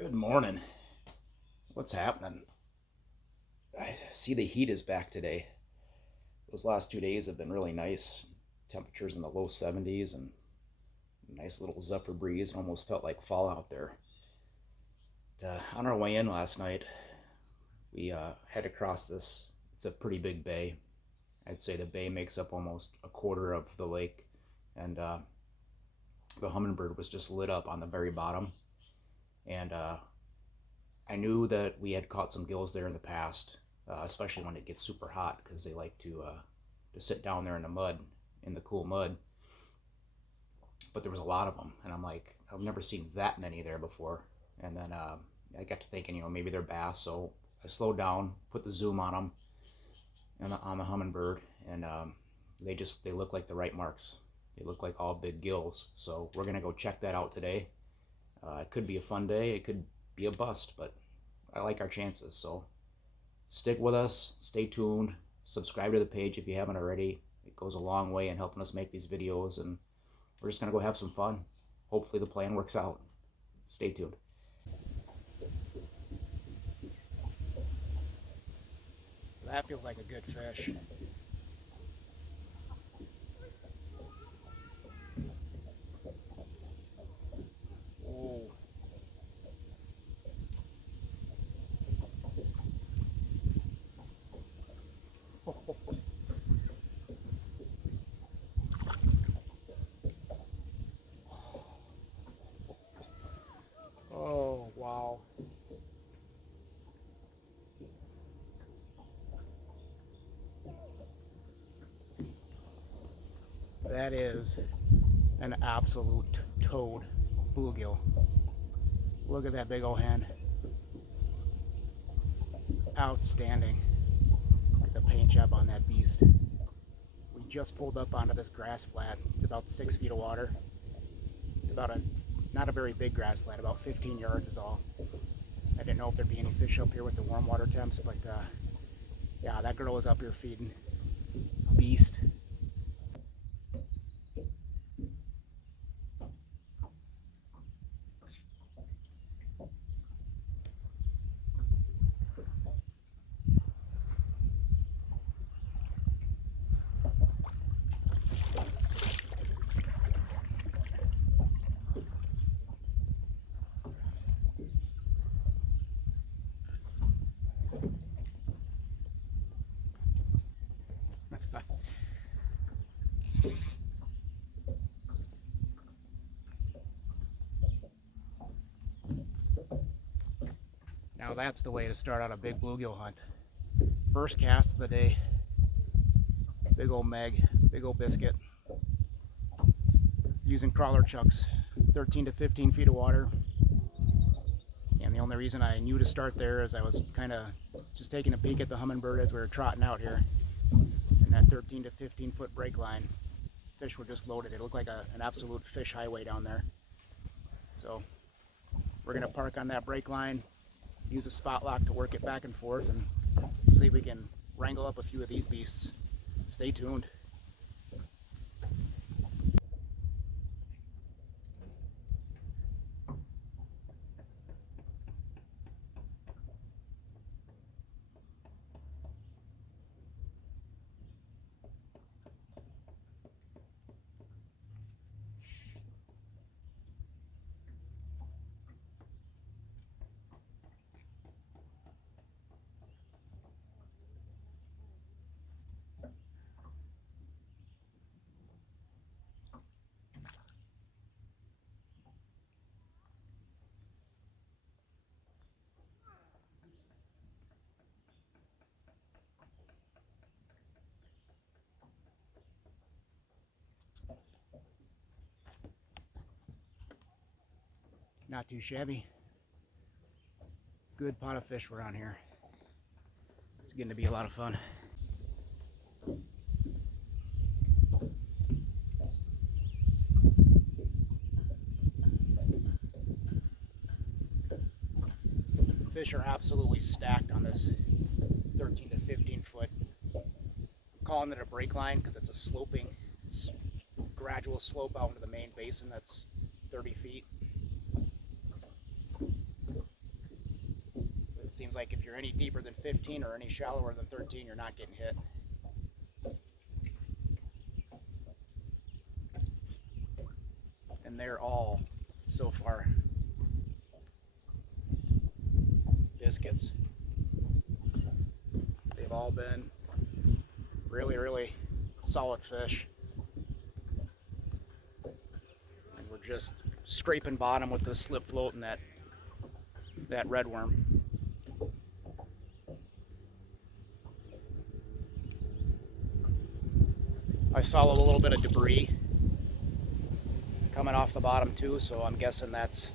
Good morning. What's happening? I see the heat is back today. Those last 2 days have been really nice. Temperatures in the low 70s and nice little zephyr breeze. It almost felt like fall out there. On our way in last night, we head across this. It's a pretty big bay. I'd say the bay makes up almost a quarter of the lake, and the hummingbird was just lit up on the very bottom. And I knew that we had caught some gills there in the past, especially when it gets super hot, because they like to sit down there in the mud, in the cool mud. But there was a lot of them, and I'm like, I've never seen that many there before. And then I got to thinking, maybe they're bass. So I slowed down, put the zoom on them, and on the hummingbird, and they look like the right marks. They look like all big gills. So we're gonna go check that out today. It could be a fun day. It could be a bust, but I like our chances. So stick with us, stay tuned, subscribe to the page if you haven't already. It goes a long way in helping us make these videos, and we're just gonna go have some fun. Hopefully the plan works out. Stay tuned. That feels like a good fish. Oh. Oh, wow. That is an absolute toad bluegill. Look at that big old hand. Outstanding. Look at the paint job on that beast. We just pulled up onto this grass flat. It's about 6 feet of water. It's about not a very big grass flat, about 15 yards is all. I didn't know if there'd be any fish up here with the warm water temps, but yeah, that girl is up here feeding. Beast. Now that's the way to start out a big bluegill hunt. First cast of the day. Big old Meg, big old biscuit. Using crawler chucks, 13 to 15 feet of water. And the only reason I knew to start there is I was kind of just taking a peek at the hummingbird as we were trotting out here. And that 13 to 15 foot break line, fish were just loaded. It looked like an absolute fish highway down there. So we're gonna park on that break line, use a spot lock to work it back and forth, and see if we can wrangle up a few of these beasts. Stay tuned. Not too shabby. Good pot of fish we're on here. It's getting to be a lot of fun. Fish are absolutely stacked on this 13 to 15 foot. I'm calling it a break line because it's a sloping, it's gradual slope out into the main basin that's 30 feet. Seems like if you're any deeper than 15 or any shallower than 13, you're not getting hit. And they're all, so far, biscuits. They've all been really, really solid fish. And we're just scraping bottom with this slip float and that red worm. I saw a little bit of debris coming off the bottom too, so I'm guessing that's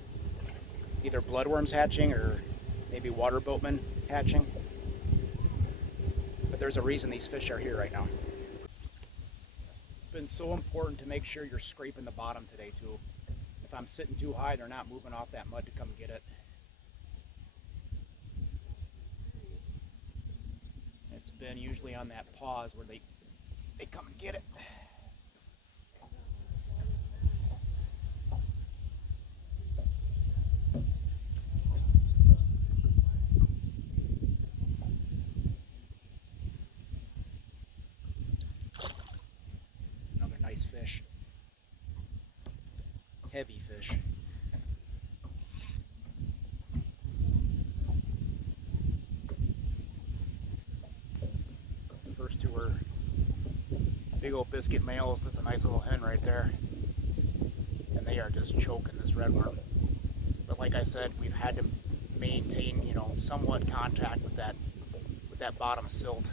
either bloodworms hatching or maybe water boatmen hatching. But there's a reason these fish are here right now. It's been so important to make sure you're scraping the bottom today too. If I'm sitting too high, they're not moving off that mud to come get it. It's been usually on that pause where they come and get it. Another nice fish. Heavy fish. The first two were big old biscuit males. That's a nice little hen right there. And they are just choking this red worm. But like I said, we've had to maintain, somewhat contact with that bottom silt.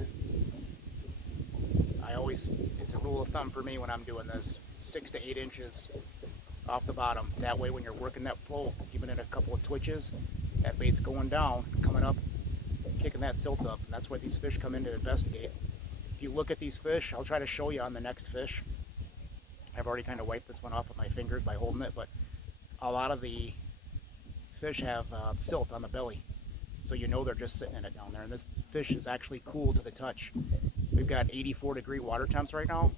It's a rule of thumb for me when I'm doing this, 6 to 8 inches off the bottom. That way when you're working that float, giving it a couple of twitches, that bait's going down, coming up, kicking that silt up. And that's where these fish come in to investigate. If you look at these fish, I'll try to show you on the next fish. I've already kind of wiped this one off with my fingers by holding it, but a lot of the fish have silt on the belly. So they're just sitting in it down there. And this fish is actually cool to the touch. We've got 84-degree water temps right now.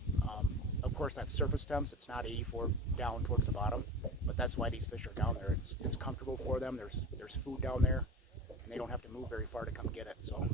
Of course, that's surface temps. It's not 84 down towards the bottom, but that's why these fish are down there. It's comfortable for them. There's food down there, and they don't have to move very far to come get it. So.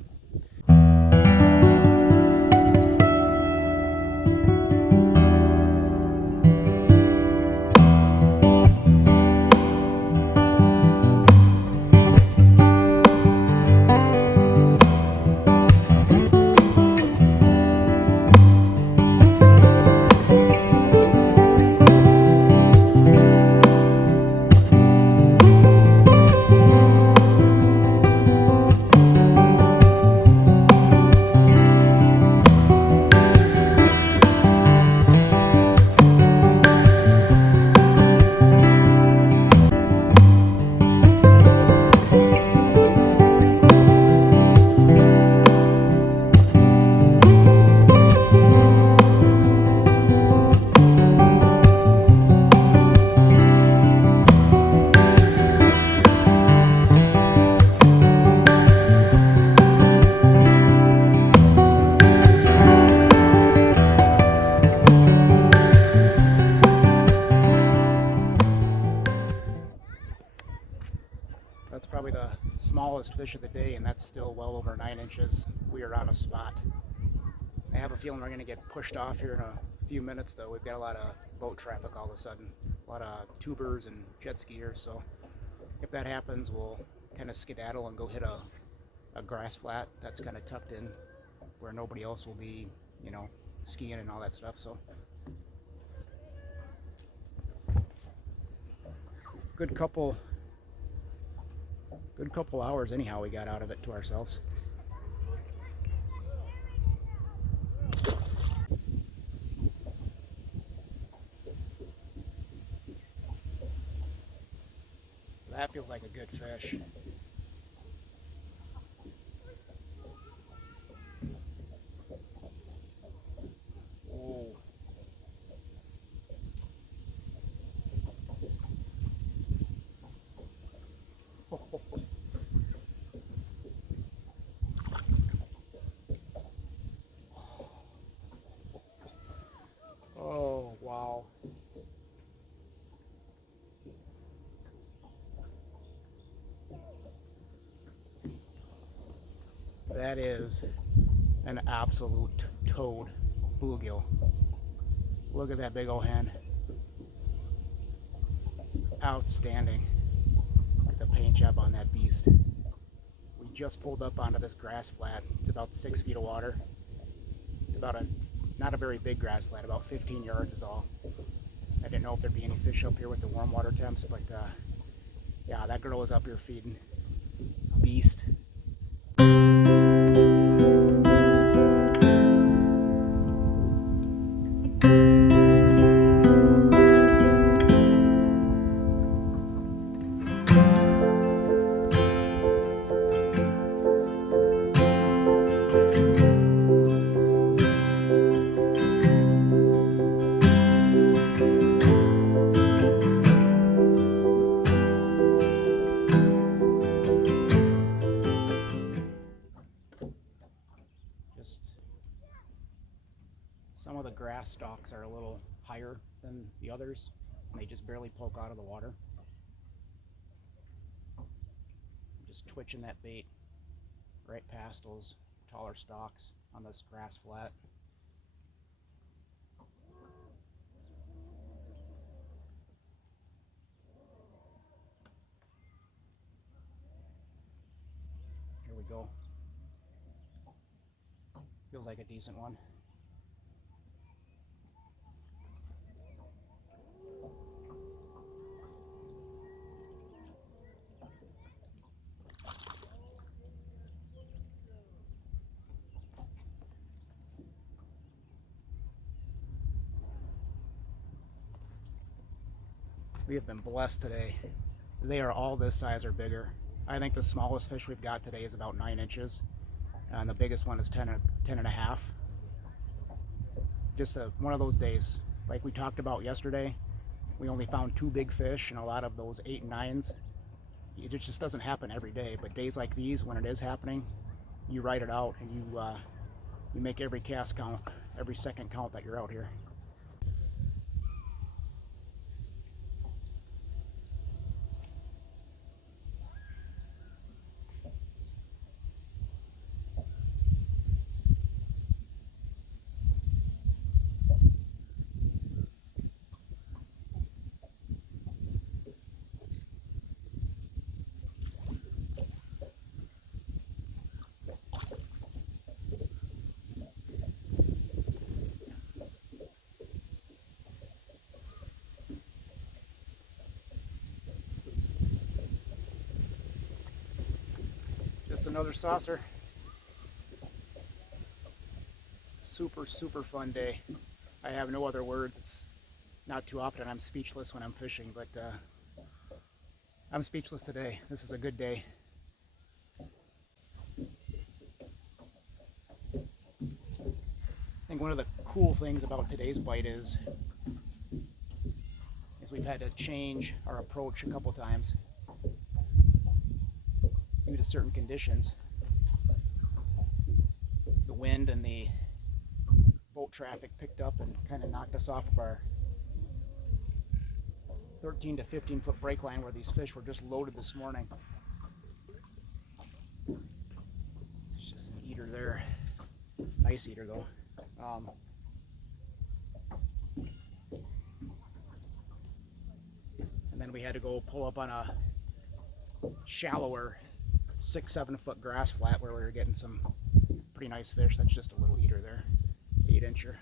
That's probably the smallest fish of the day, and that's still well over 9 inches. We are on a spot. I have a feeling we're going to get pushed off here in a few minutes, though. We've got a lot of boat traffic all of a sudden, a lot of tubers and jet skiers. So if that happens, we'll kind of skedaddle and go hit a grass flat that's kind of tucked in where nobody else will be, skiing and all that stuff. So good couple hours anyhow we got out of it to ourselves. That feels like a good fish. Oh. Oh, wow. That is an absolute toad bluegill. Look at that big old hand. Outstanding. Look at the paint job on that beast. We just pulled up onto this grass flat. It's about 6 feet of water. It's about not a very big grass flat, about 15 yards is all. I didn't know if there'd be any fish up here with the warm water temps, but yeah, that girl is up here feeding. Beast. Just some of the grass stalks are a little higher than the others, and they just barely poke out of the water. I'm just twitching that bait right past those taller stalks on this grass flat. Here we go. Feels like a decent one. We have been blessed today. They are all this size or bigger. I think the smallest fish we've got today is about 9 inches, and the biggest one is 10 and a half. Just one of those days. Like we talked about yesterday, we only found 2 big fish, and a lot of those 8 and 9s. It just doesn't happen every day, but days like these, when it is happening, you write it out, and you make every cast count, every second count that you're out here. Just another saucer. Super, super fun day. I have no other words. It's not too often I'm speechless when I'm fishing, but I'm speechless today. This is a good day. I think one of the cool things about today's bite is we've had to change our approach a couple times due to certain conditions. The wind and the boat traffic picked up and kind of knocked us off of our 13 to 15 foot break line where these fish were just loaded this morning. It's just an eater there. Nice eater though. And then we had to go pull up on a shallower 6-7 foot grass flat where we were getting some pretty nice fish. That's just a little eater there, 8-incher.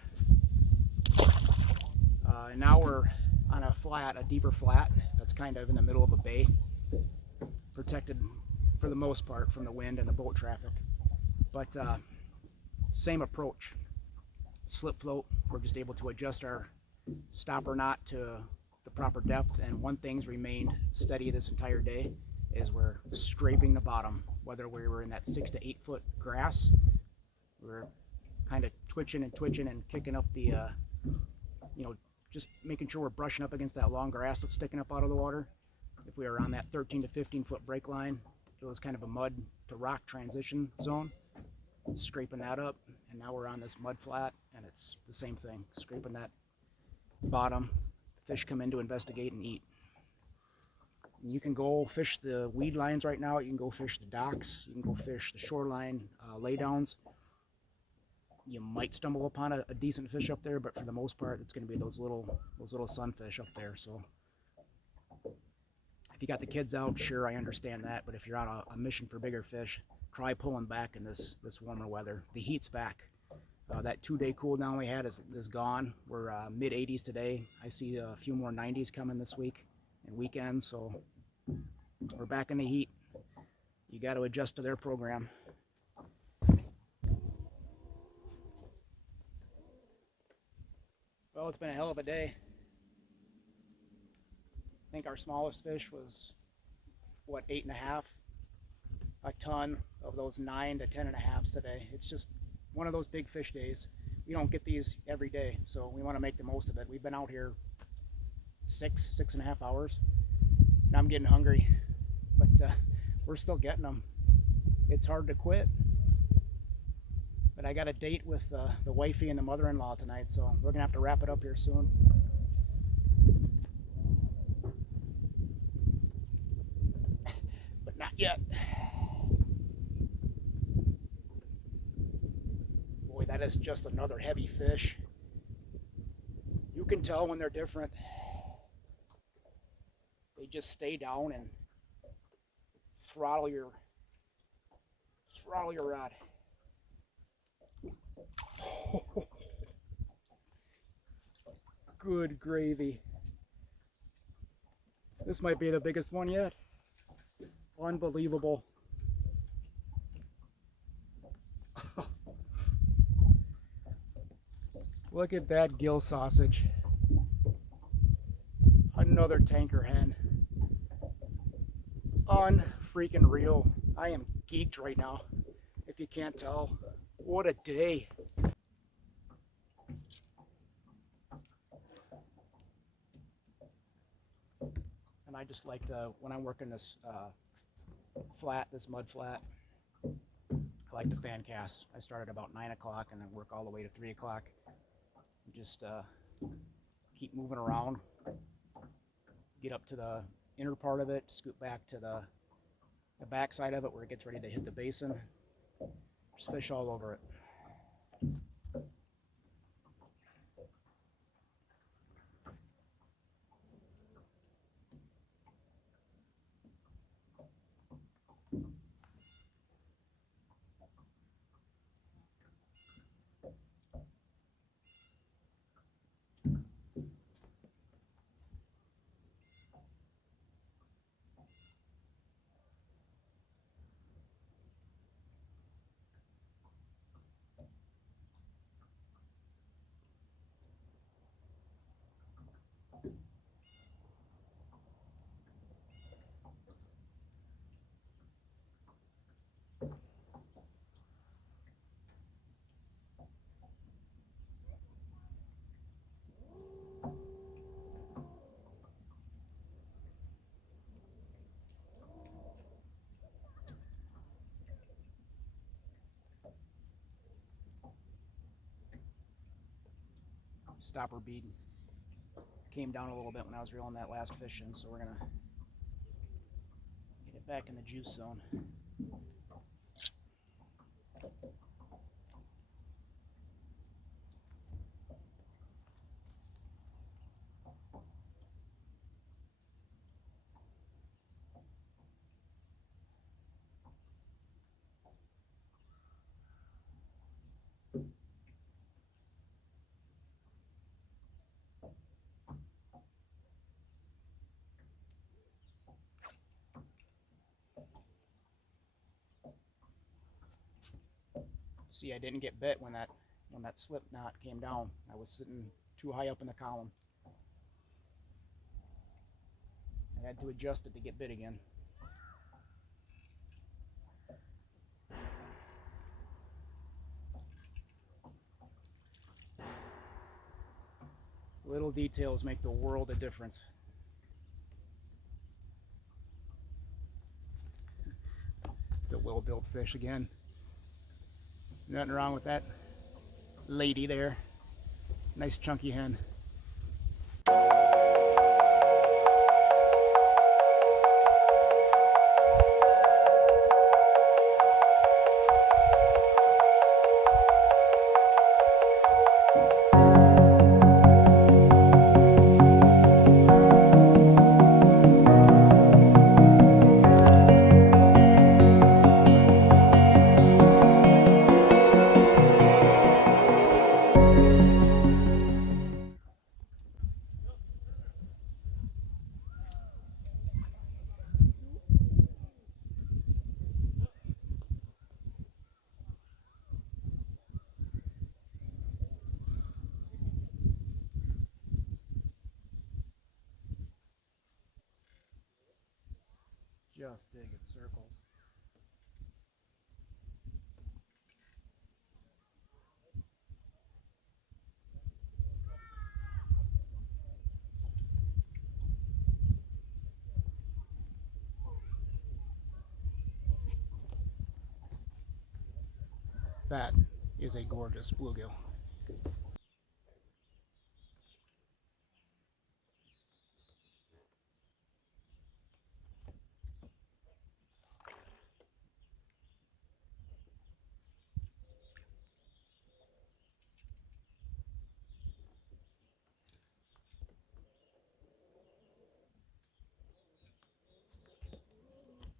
And now we're on a flat, a deeper flat that's kind of in the middle of a bay, protected for the most part from the wind and the boat traffic. But same approach. Slip float, we're just able to adjust our stopper knot to the proper depth, and one thing's remained steady this entire day is we're scraping the bottom. Whether we were in that 6 to 8 foot grass, we're kind of twitching and kicking up the just making sure we're brushing up against that long grass that's sticking up out of the water. If we were on that 13 to 15 foot break line, it was kind of a mud to rock transition zone. Scraping that up, and now we're on this mud flat, and it's the same thing, scraping that bottom. Fish come in to investigate and eat. You can go fish the weed lines right now. You can go fish the docks. You can go fish the shoreline laydowns. You might stumble upon a decent fish up there, but for the most part, it's going to be those little sunfish up there. So if you got the kids out, sure, I understand that. But if you're on a mission for bigger fish, try pulling back in this warmer weather. The heat's back. That 2-day cool down we had is gone. We're mid 80s today. I see a few more 90s coming this week and weekend. So we're back in the heat. You got to adjust to their program. Well, it's been a hell of a day. I think our smallest fish was, what, 8.5? A ton of those 9 to 10.5s today. It's just one of those big fish days. We don't get these every day, so we want to make the most of it. We've been out here 6.5 hours, and I'm getting hungry, but we're still getting them. It's hard to quit, but I got a date with the wifey and the mother-in-law tonight, so we're gonna have to wrap it up here soon. But not yet. Boy, that is just another heavy fish. You can tell when they're different. They just stay down and throttle your rod. Good gravy. This might be the biggest one yet. Unbelievable. Look at that gill sausage. Another tanker hen. Unfreaking real. I am geeked right now, if you can't tell. What a day. And I just like to, when I'm working this this mud flat, I like to fan cast. I start at about 9 o'clock and then work all the way to 3 o'clock. Just keep moving around, get up to the inner part of it, scoot back to the back side of it where it gets ready to hit the basin. Just fish all over it. Stopper bead came down a little bit when I was reeling that last fish in, so we're gonna get it back in the juice zone. See, I didn't get bit when that slip knot came down. I was sitting too high up in the column. I had to adjust it to get bit again. Little details make the world of difference. It's a well-built fish again. Nothing wrong with that lady there. Nice chunky hen. Just digging circles. That is a gorgeous bluegill.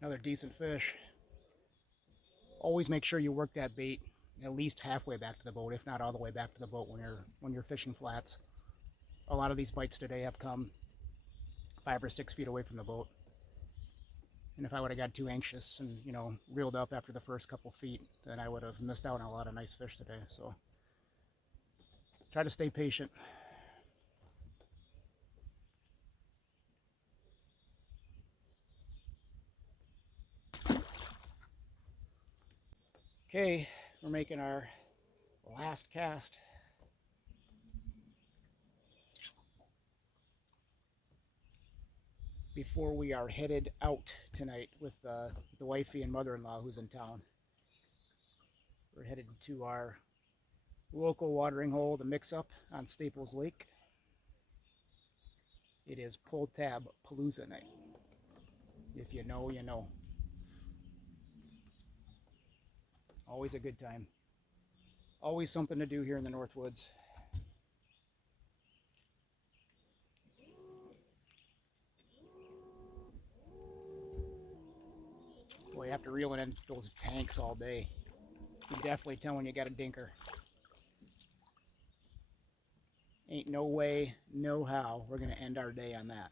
Another decent fish. Always make sure you work that bait at least halfway back to the boat, if not all the way back to the boat when you're fishing flats. A lot of these bites today have come 5 or 6 feet away from the boat. And if I would have got too anxious and, reeled up after the first couple feet, then I would have missed out on a lot of nice fish today. So try to stay patient. Okay, we're making our last cast. Before we are headed out tonight with the wifey and mother-in-law who's in town. We're headed to our local watering hole, the Mix-Up on Staples Lake. It is Pull Tab Palooza night. If you know, you know. Always a good time. Always something to do here in the Northwoods. Boy, after reeling in those tanks all day, you can definitely tell when you got a dinker. Ain't no way, no how we're gonna end our day on that.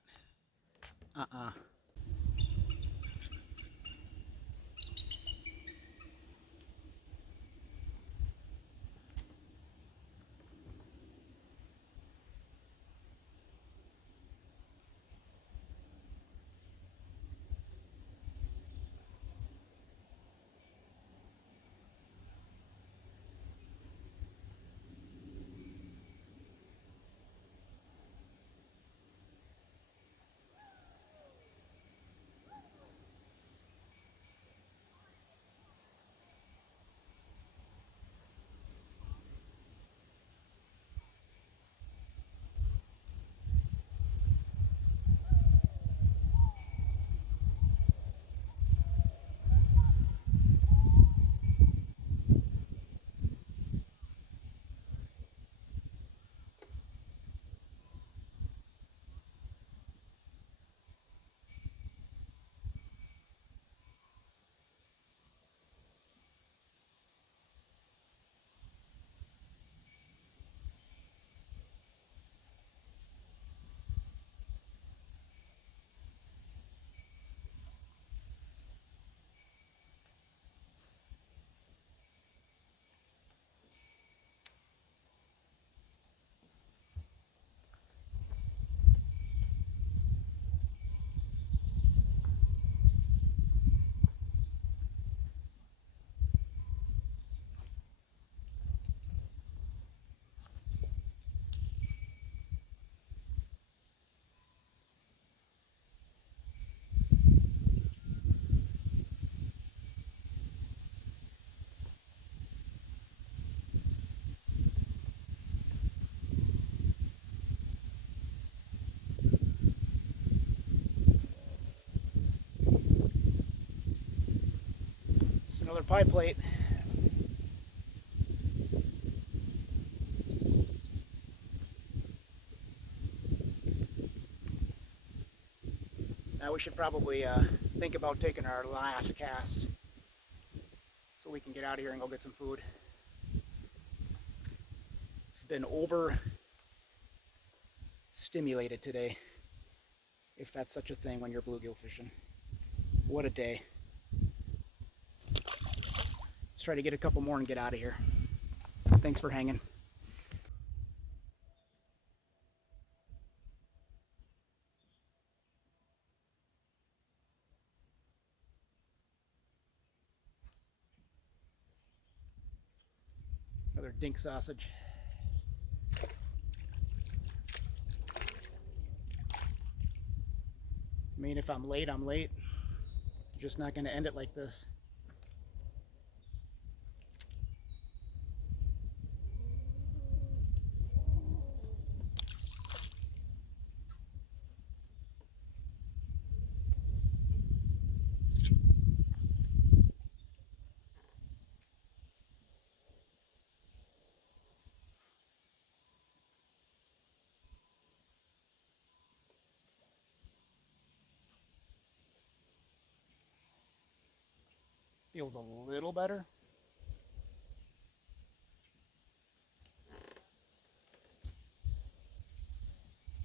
It's another pie plate. Now we should probably think about taking our last cast so we can get out of here and go get some food. I've been over stimulated today, if that's such a thing when you're bluegill fishing. What a day. Let's try to get a couple more and get out of here. Thanks for hanging. Another dink sausage. I mean, if I'm late, I'm late. I'm just not going to end it like this. Feels a little better.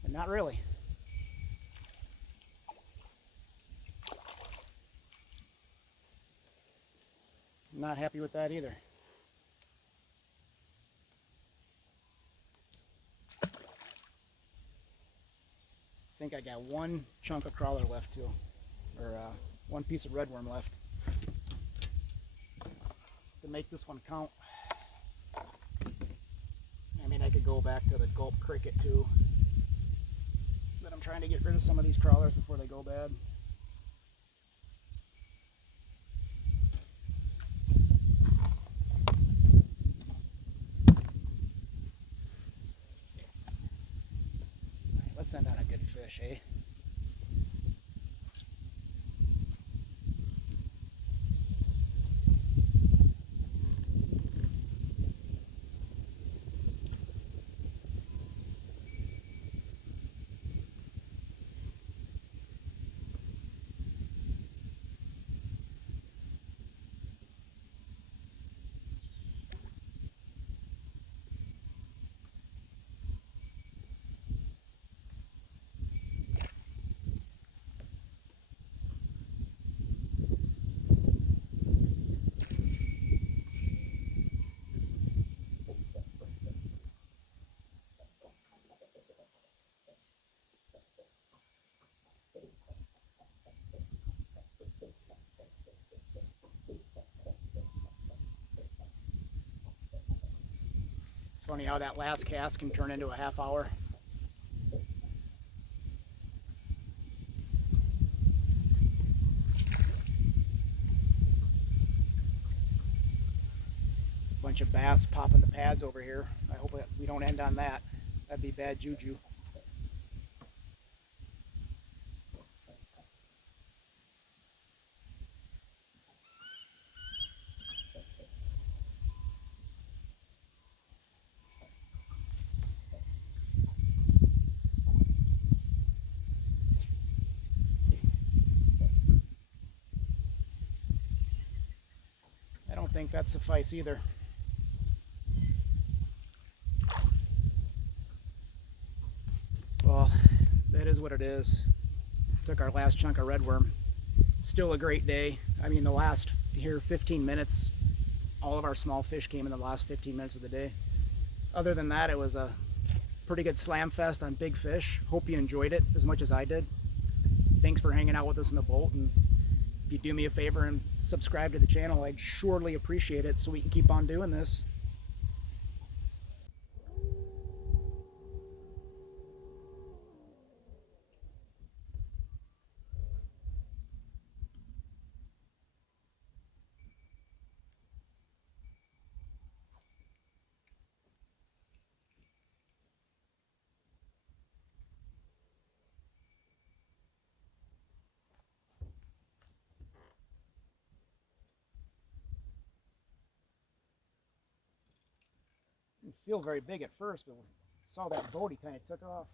But not really. I'm not happy with that either. I think I got one chunk of crawler left too, or one piece of redworm left to make this one count. I mean, I could go back to the gulp cricket too, but I'm trying to get rid of some of these crawlers before they go bad. Right, let's end on a good fish, eh? It's funny how that last cast can turn into a half hour. Bunch of bass popping the pads over here. I hope that we don't end on that. That'd be bad juju. I don't think that suffice either. Well, that is what it is. Took our last chunk of redworm. Still a great day. I mean, the last here 15 minutes, all of our small fish came in the last 15 minutes of the day. Other than that, it was a pretty good slam fest on big fish. Hope you enjoyed it as much as I did. Thanks for hanging out with us in the boat, and if you do me a favor and subscribe to the channel, I'd surely appreciate it so we can keep on doing this. Didn't feel very big at first, but saw that boat, he kind of took off.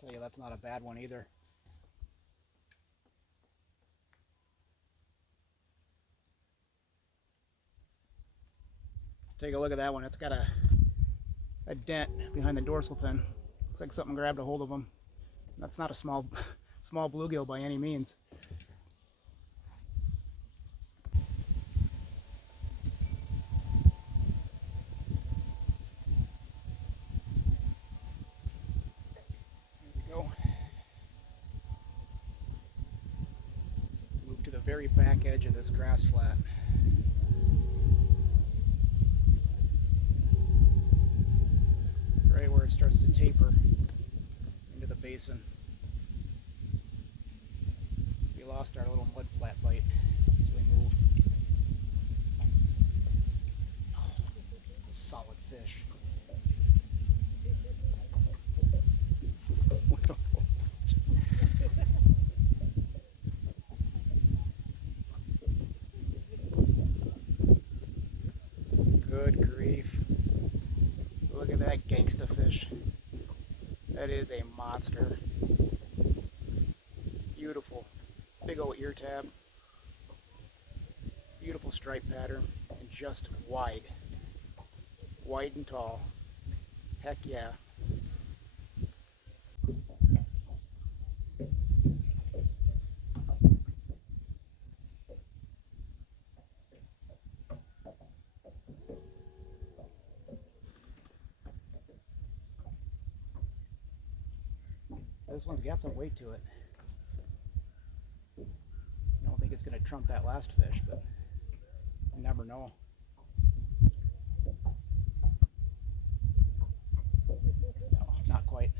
Tell you, that's not a bad one either. Take a look at that one. It's got a dent behind the dorsal fin. Looks like something grabbed a hold of him. That's not a small bluegill by any means. very back edge of this grass flat. Right where it starts to taper into the basin. We lost our little mud flat bite, so we moved. Oh, it's a solid fish. Good grief. Look at that gangsta fish. That is a monster. Beautiful. Big old ear tab. Beautiful stripe pattern. And just wide. Wide and tall. Heck yeah. This one's got some weight to it. I don't think it's going to trump that last fish, but you never know. No, not quite.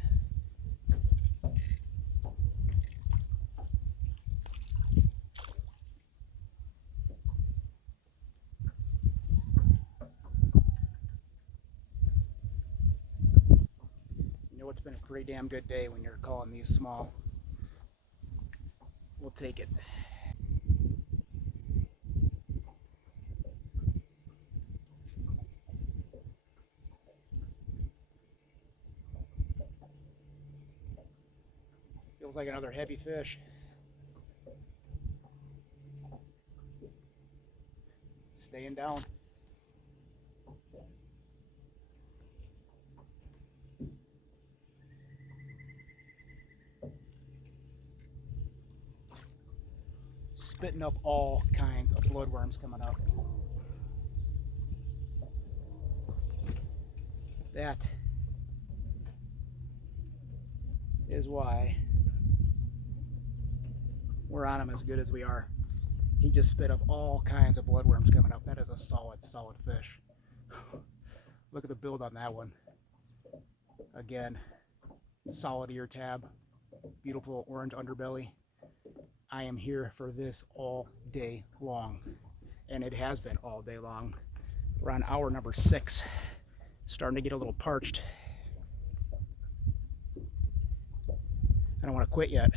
You know, it's been a pretty damn good day when you're calling these small. We'll take it. Feels like another heavy fish. Staying down. Spitting up all kinds of bloodworms coming up. That is why we're on him as good as we are. He just spit up all kinds of bloodworms coming up. That is a solid fish. Look at the build on that one. Again, solid ear tab, beautiful orange underbelly. I am here for this all day long, and it has been all day long. We're on hour number 6, starting to get a little parched. I don't want to quit yet.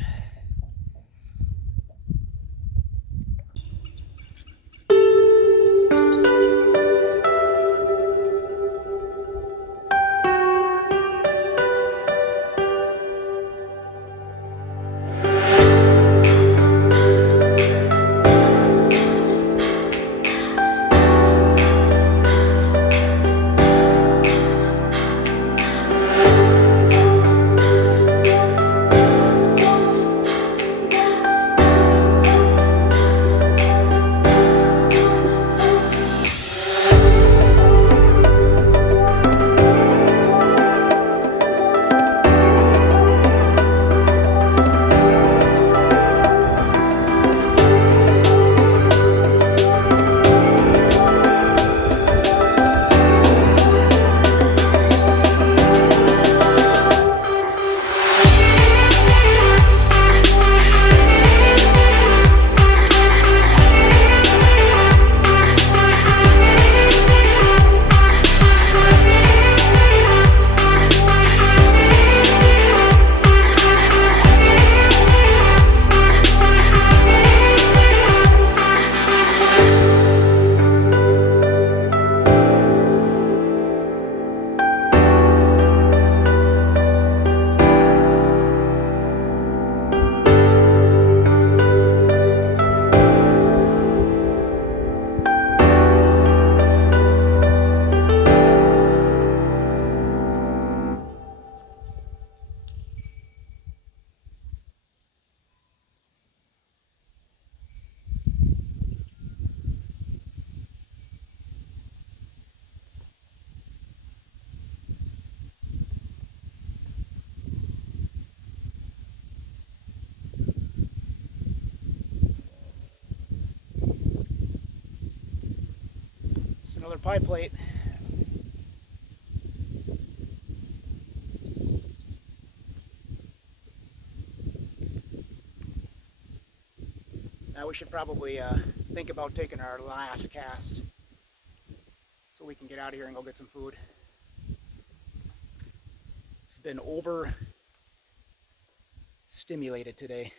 Another pie plate. Now we should probably think about taking our last cast so we can get out of here and go get some food. I've been over stimulated today,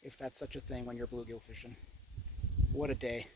if that's such a thing when you're bluegill fishing. What a day.